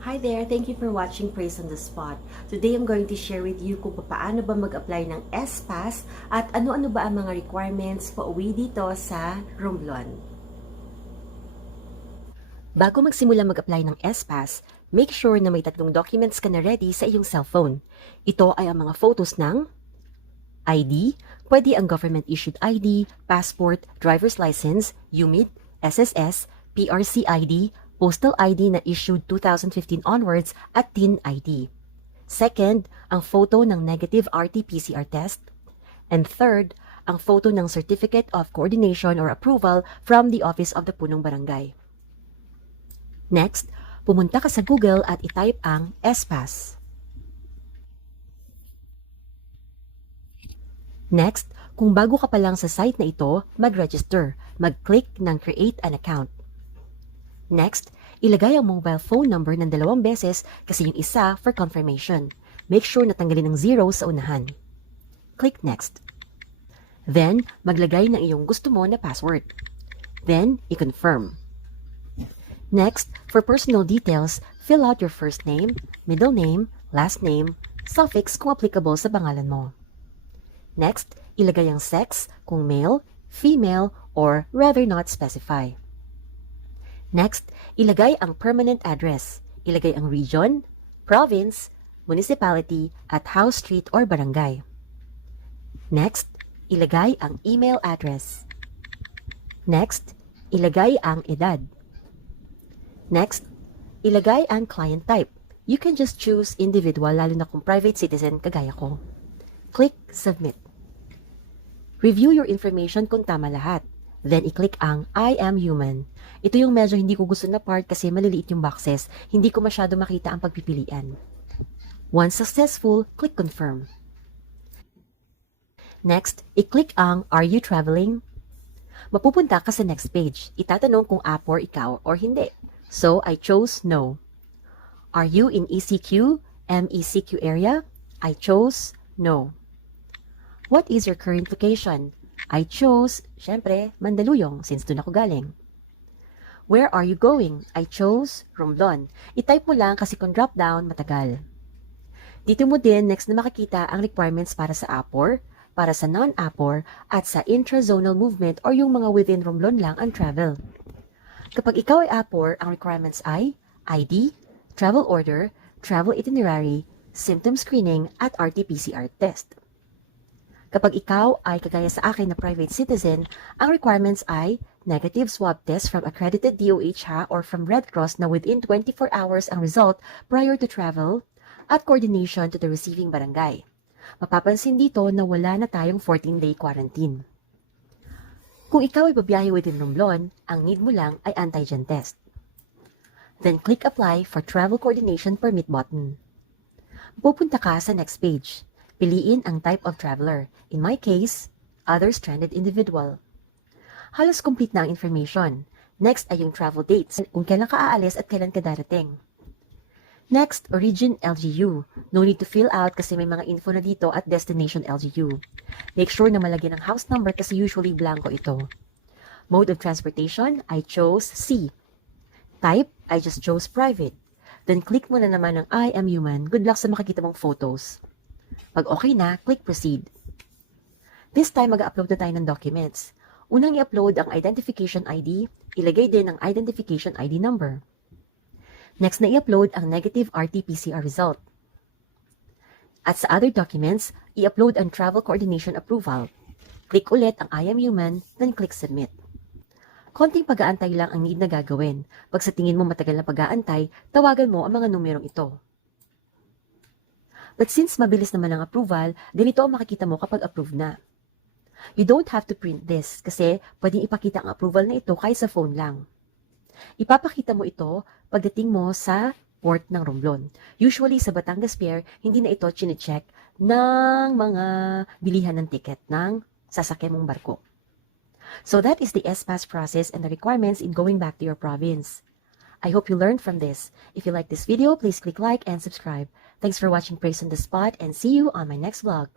Hi there! Thank you for watching Praise on the Spot. Today, I'm going to share with you kung paano ba mag-apply ng s-pass at ano-ano ba ang mga requirements pauwi dito sa Romblon. Bago magsimula mag-apply ng s-pass, make sure na may 3 documents ka na ready sa iyong cellphone. Ito ay ang mga photos ng ID, pwede ang government-issued ID, passport, driver's license, UMID, SSS, PRC ID, postal ID na issued 2015 onwards at TIN ID. Second, ang photo ng negative RT-PCR test. And third, ang photo ng Certificate of Coordination or Approval from the Office of the Punong Barangay. Next, pumunta ka sa Google at itype ang s-pass. Next, kung bago ka pa lang sa site na ito, mag-register. Mag-click ng Create an Account. Next, ilagay ang mobile phone number ng 2 beses kasi yung isa for confirmation. Make sure na tanggalin ang 0 sa unahan. Click Next. Then, maglagay ng iyong gusto mo na password. Then, i-confirm. Next, for personal details, fill out your first name, middle name, last name, suffix kung applicable sa pangalan mo. Next, ilagay ang sex kung male, female, or rather not specify. Next, ilagay ang permanent address. Ilagay ang region, province, municipality, at house, street, or barangay. Next, ilagay ang email address. Next, ilagay ang edad. Next, ilagay ang client type. You can just choose individual lalo na kung private citizen kagaya ko. Click Submit. Review your information kung tama lahat. Then, i-click ang I am human. Ito yung medyo hindi ko gusto na part kasi maliliit yung boxes. Hindi ko masyado makita ang pagpipilian. Once successful, click Confirm. Next, i-click ang Are you traveling? Mapupunta ka sa next page. Itatanong kung apo ikaw or hindi. So, I chose No. Are you in ECQ, MECQ area? I chose No. What is your current location? I chose, syempre, Mandaluyong since doon ako galing. Where are you going? I chose Romblon. I-type mo lang kasi kung drop down, matagal. Dito mo din next na makikita ang requirements para sa APOR, para sa non-APOR, at sa intrazonal movement or yung mga within Romblon lang ang travel. Kapag ikaw ay APOR, ang requirements ay ID, travel order, travel itinerary, symptom screening, at RT-PCR test. Kapag ikaw ay kagaya sa akin na private citizen, ang requirements ay negative swab test from accredited DOH or from Red Cross na within 24 hours ang result prior to travel at coordination to the receiving barangay. Mapapansin dito na wala na tayong 14-day quarantine. Kung ikaw ay babiyahe within Romblon, ang need mo lang ay antigen test. Then click Apply for Travel Coordination Permit button. Pupunta ka sa next page. Piliin ang type of traveler. In my case, other stranded individual. Halos complete na ang information. Next ay yung travel dates, kung kailan ka aalis at kailan ka darating. Next, origin LGU. No need to fill out kasi may mga info na dito at destination LGU. Make sure na malagyan ang house number kasi usually blanco ito. Mode of transportation, I chose C. Type, I just chose private. Then click mo na naman ang I am human. Good luck sa makikita mong photos. Pag okay na, click Proceed. This time, mag-upload na tayo ng documents. Unang i-upload ang Identification ID, ilagay din ang Identification ID number. Next na i-upload ang negative RT-PCR result. At sa other documents, i-upload ang Travel Coordination Approval. Click ulit ang I am human, then click Submit. Konting pag-aantay lang ang need na gagawin. Pag sa tingin mo matagal na pag-aantay, tawagan mo ang mga numerong ito. But since mabilis naman ang approval, ganito ang makikita mo kapag approved na. You don't have to print this kasi pwedeng ipakita ang approval na ito kahit sa phone lang. Ipapakita mo ito pagdating mo sa port ng Romblon. Usually sa Batangas Pier, hindi na ito chine-check ng mga bilihan ng ticket ng sasakyan mong barko. So that is the s-pass process and the requirements in going back to your province. I hope you learned from this. If you like this video, please click like and subscribe. Thanks for watching Praise on the Spot and see you on my next vlog.